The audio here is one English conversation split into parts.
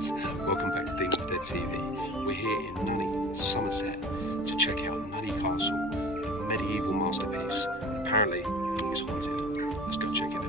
guys, welcome back to Demons of Dead TV. We're here in Nunney, Somerset, to check out Nunney Castle, a medieval masterpiece. Apparently, it's haunted. Let's go check it out.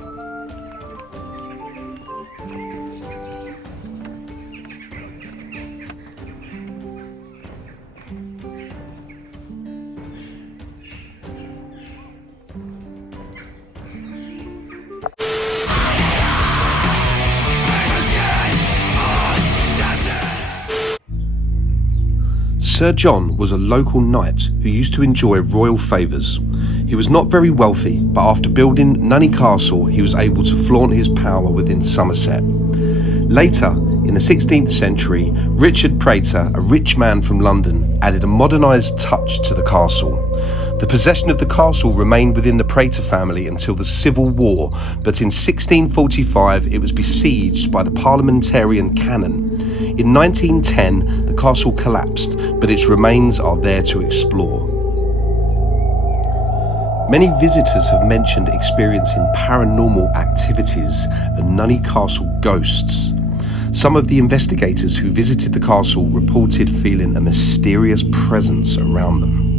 Sir John was a local knight who used to enjoy royal favours. He was not very wealthy, but after building Nunney Castle, he was able to flaunt his power within Somerset. Later, in the 16th century, Richard Prater, a rich man from London, added a modernised touch to the castle. The possession of the castle remained within the Prater family until the Civil War, but in 1645 it was besieged by the parliamentarian cannon. In 1910, the castle collapsed, but its remains are there to explore. Many visitors have mentioned experiencing paranormal activities and Nunney Castle ghosts. Some of the investigators who visited the castle reported feeling a mysterious presence around them.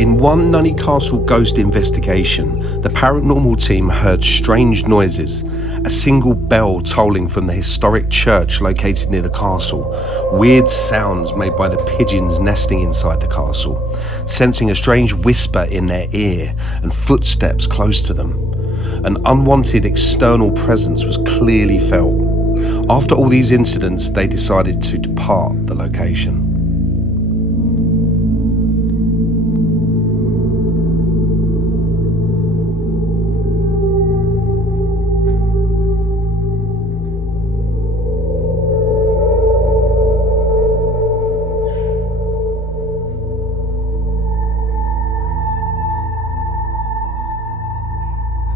In one Nunney Castle ghost investigation, the paranormal team heard strange noises, a single bell tolling from the historic church located near the castle, weird sounds made by the pigeons nesting inside the castle, sensing a strange whisper in their ear and footsteps close to them. An unwanted external presence was clearly felt. After all these incidents, they decided to depart the location.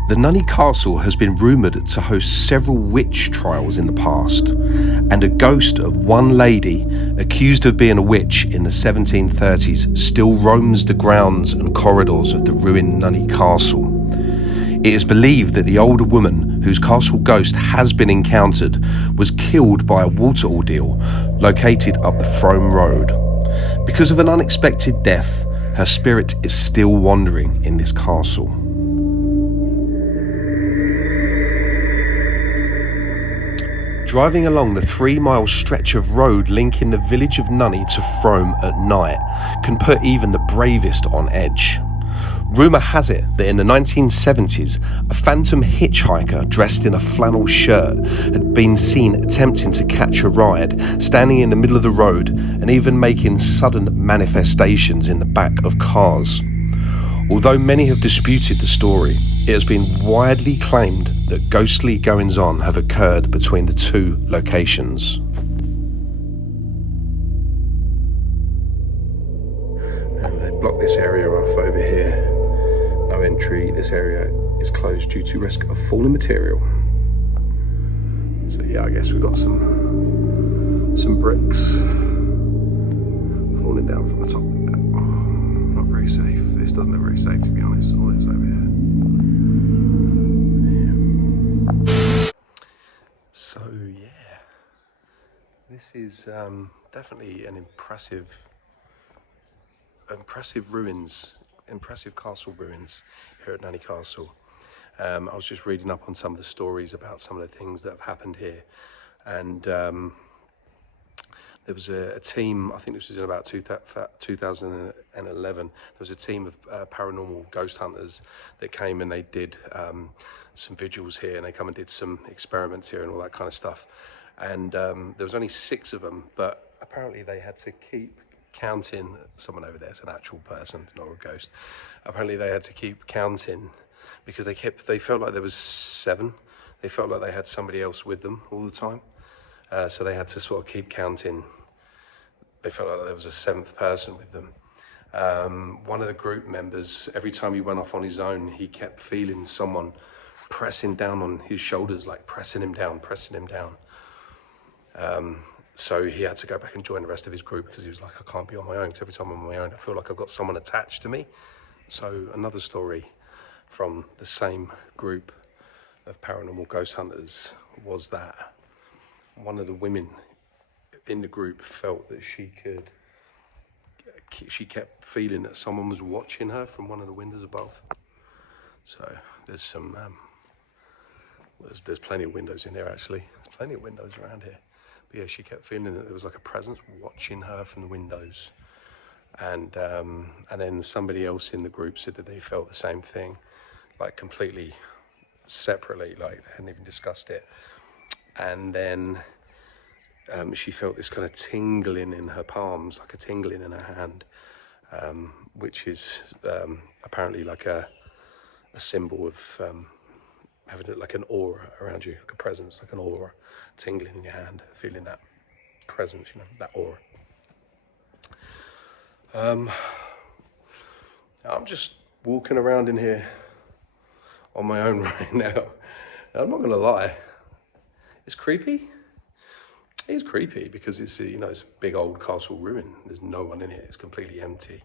The Nunney Castle has been rumoured to host several witch trials in the past, and a ghost of one lady accused of being a witch in the 1730s still roams the grounds and corridors of the ruined Nunney Castle. It is believed that the older woman, whose castle ghost has been encountered, was killed by a water ordeal located up the Frome Road. Because of an unexpected death, her spirit is still wandering in this castle. Driving along the 3-mile stretch of road linking the village of Nunney to Frome at night can put even the bravest on edge. Rumour has it that in the 1970s, a phantom hitchhiker dressed in a flannel shirt had been seen attempting to catch a ride, standing in the middle of the road and even making sudden manifestations in the back of cars. Although many have disputed the story, it has been widely claimed that ghostly goings-on have occurred between the two locations. And they blocked this area off over here. No entry. This area is closed due to risk of falling material. So yeah, I guess we've got some bricks falling down from the top. Not very safe. This doesn't look very safe, to be honest. All this over here. Yeah. So yeah, this is definitely an impressive ruins, impressive castle ruins here at Nunney Castle. I was just reading up on some of the stories about some of the things that have happened here, and there was a team, I think this was in about 2011, there was a team of paranormal ghost hunters that came and they did some vigils here, and they come and did some experiments here and all that kind of stuff. And there was only 6 of them, but apparently they had to keep counting. Someone over there is an actual person, not a ghost. Apparently they had to keep counting because they felt like there was 7. They felt like they had somebody else with them all the time. So they had to sort of keep counting. They felt like there was a 7th person with them. One of the group members, every time he went off on his own, he kept feeling someone pressing down on his shoulders, like pressing him down. So he had to go back and join the rest of his group because he was like, I can't be on my own, because every time I'm on my own, I feel like I've got someone attached to me. So another story from the same group of paranormal ghost hunters was that one of the women in the group felt that she kept feeling that someone was watching her from one of the windows above. So there's some, there's plenty of windows in there actually. There's plenty of windows around here. But yeah, she kept feeling that there was like a presence watching her from the windows. And then somebody else in the group said that they felt the same thing, like completely separately, like they hadn't even discussed it. And then she felt this kind of tingling in her palms, like a tingling in her hand, which is apparently like a symbol of having like an aura around you, like a presence, like an aura, tingling in your hand, feeling that presence, you know, that aura. I'm just walking around in here on my own right now. I'm not gonna lie, it's creepy. It's creepy because it's it's a big old castle ruin. There's no one in it. It's completely empty.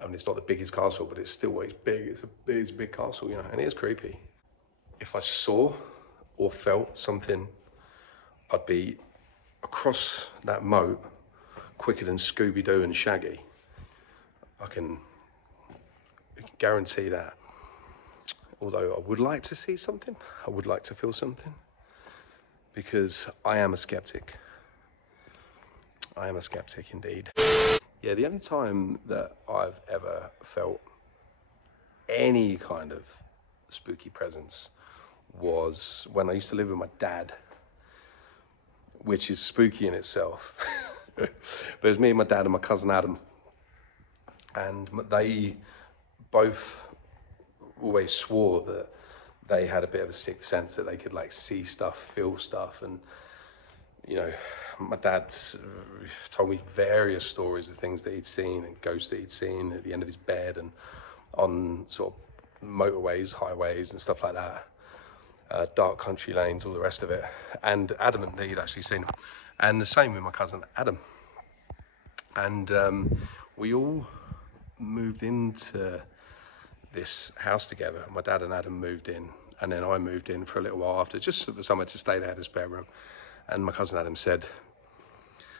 I mean, it's not the biggest castle, but it's still big. It's a big castle, and it is creepy. If I saw or felt something, I'd be across that moat quicker than Scooby-Doo and Shaggy. I can guarantee that. Although I would like to see something, I would like to feel something, because I am a skeptic. I am a skeptic indeed. Yeah, the only time that I've ever felt any kind of spooky presence was when I used to live with my dad, which is spooky in itself. But it was me and my dad and my cousin Adam, and they both always swore that they had a bit of a sixth sense, that they could like see stuff, feel stuff. And my dad told me various stories of things that he'd seen and ghosts that he'd seen at the end of his bed and on sort of motorways, highways and stuff like that, dark country lanes, all the rest of it, and adamant that he'd actually seen them. And the same with my cousin Adam. And we all moved into this house together. My dad and Adam moved in, and then I moved in for a little while after, just somewhere to stay. They had a spare room. And my cousin Adam said,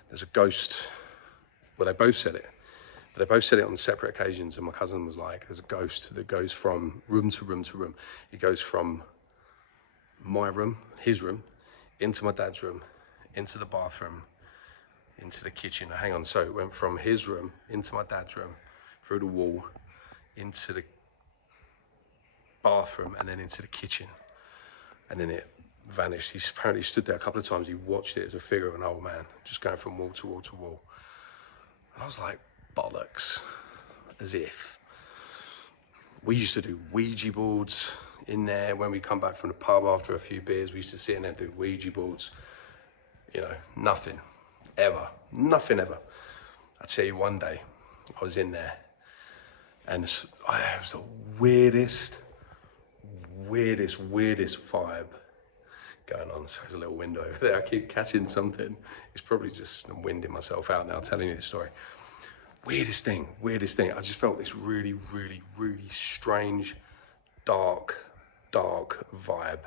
there's a ghost. Well, they both said it, but they both said it on separate occasions. And my cousin was like, there's a ghost that goes from room to room to room. It goes from my room, his room, into my dad's room, into the bathroom, into the kitchen. Now, hang on, so it went from his room into my dad's room, through the wall, into the bathroom, and then into the kitchen. And then it vanished. He apparently stood there a couple of times. He watched it as a figure of an old man, just going from wall to wall to wall. And I was like, bollocks, as if. We used to do Ouija boards in there when we come back from the pub after a few beers. We used to sit in there and do Ouija boards. Nothing, ever, nothing ever. I tell you, one day I was in there, and it was the weirdest vibe going on. So there's a little window over there. I keep catching something. It's probably just winding myself out now telling you this story. Weirdest thing. I just felt this really strange, dark vibe.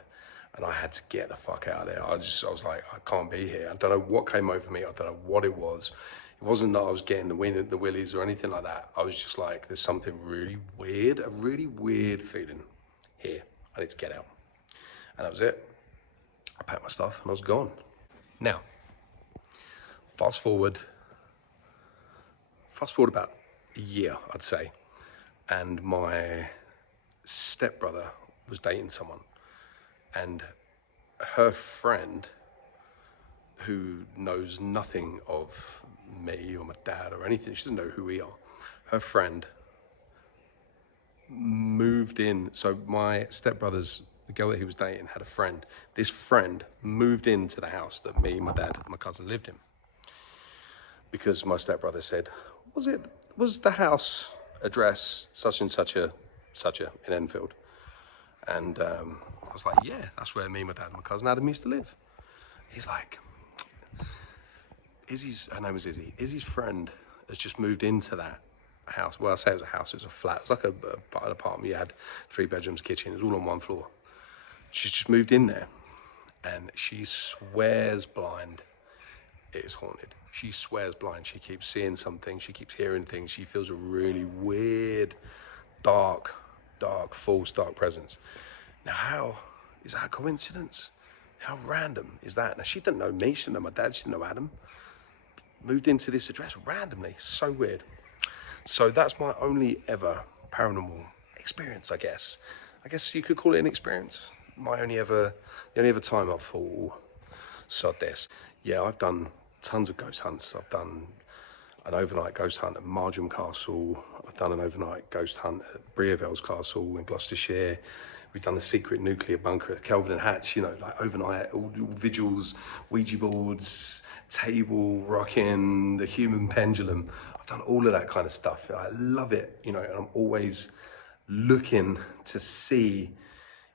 And I had to get the fuck out of there. I was like, I can't be here. I don't know what came over me. I don't know what it was. It wasn't that I was getting the willies or anything like that. I was just like, there's something really weird, a really weird feeling here. I need to get out. And that was it. I packed my stuff and I was gone. Now, fast forward about a year, I'd say. And my stepbrother was dating someone. And her friend, who knows nothing of me or my dad or anything, she doesn't know who we are. Her friend moved in. So my stepbrother's, the girl that he was dating, had a friend. This friend moved into the house that me, my dad, and my cousin lived in. Because my stepbrother said, was the house address such and such a in Enfield? And I was like, yeah, that's where me, my dad, and my cousin Adam used to live. He's like, her name was Izzy. Izzy's friend has just moved into that house. Well, I say it was a house, it was a flat. It was like an apartment. You had 3 bedrooms, kitchen. It was all on one floor. She's just moved in there, and she swears blind it is haunted. She swears blind. She keeps seeing something. She keeps hearing things. She feels a really weird, dark, false, dark presence. Now, how is that a coincidence? How random is that? Now, she didn't know me. She didn't know my dad. She didn't know Adam. Moved into this address randomly. So weird. So that's my only ever paranormal experience, I guess. I guess you could call it an experience. The only ever time I've thought, oh, sod this. Yeah, I've done tons of ghost hunts. I've done an overnight ghost hunt at Margam Castle. I've done an overnight ghost hunt at Breavels Castle in Gloucestershire. We've done a secret nuclear bunker at Kelvin and Hatch, you know, like overnight, all vigils, Ouija boards, table rocking, the human pendulum. I've done all of that kind of stuff. I love it, you know, and I'm always looking to see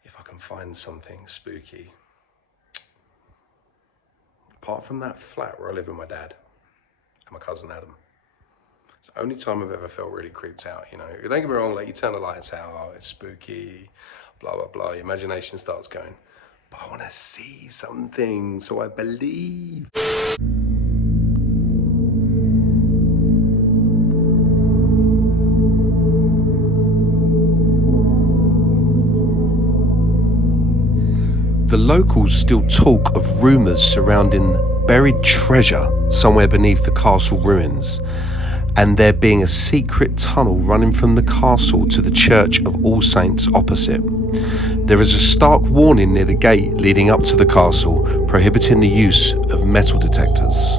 if I can find something spooky. Apart from that flat where I live with my dad and my cousin Adam. It's the only time I've ever felt really creeped out, you know. Don't get me wrong, like you turn the lights out, oh, it's spooky, blah, blah, blah. Your imagination starts going, but I want to see something, so I believe. The locals still talk of rumours surrounding buried treasure somewhere beneath the castle ruins, and there being a secret tunnel running from the castle to the Church of All Saints opposite. There is a stark warning near the gate leading up to the castle, prohibiting the use of metal detectors.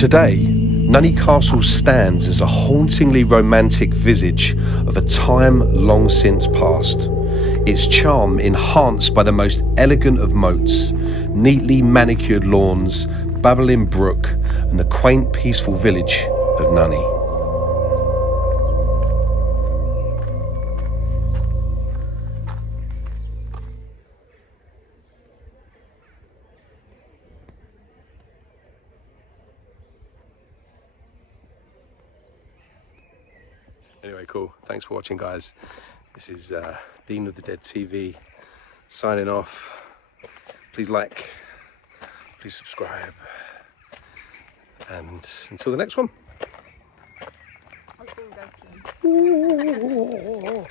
Today, Nunney Castle stands as a hauntingly romantic visage of a time long since past. Its charm enhanced by the most elegant of moats, neatly manicured lawns, babbling brook, and the quaint, peaceful village of Nunney. Anyway, cool. Thanks for watching, guys. This is Dean of the Dead TV signing off. Please like, please subscribe, and until the next one. I'll call you guys soon.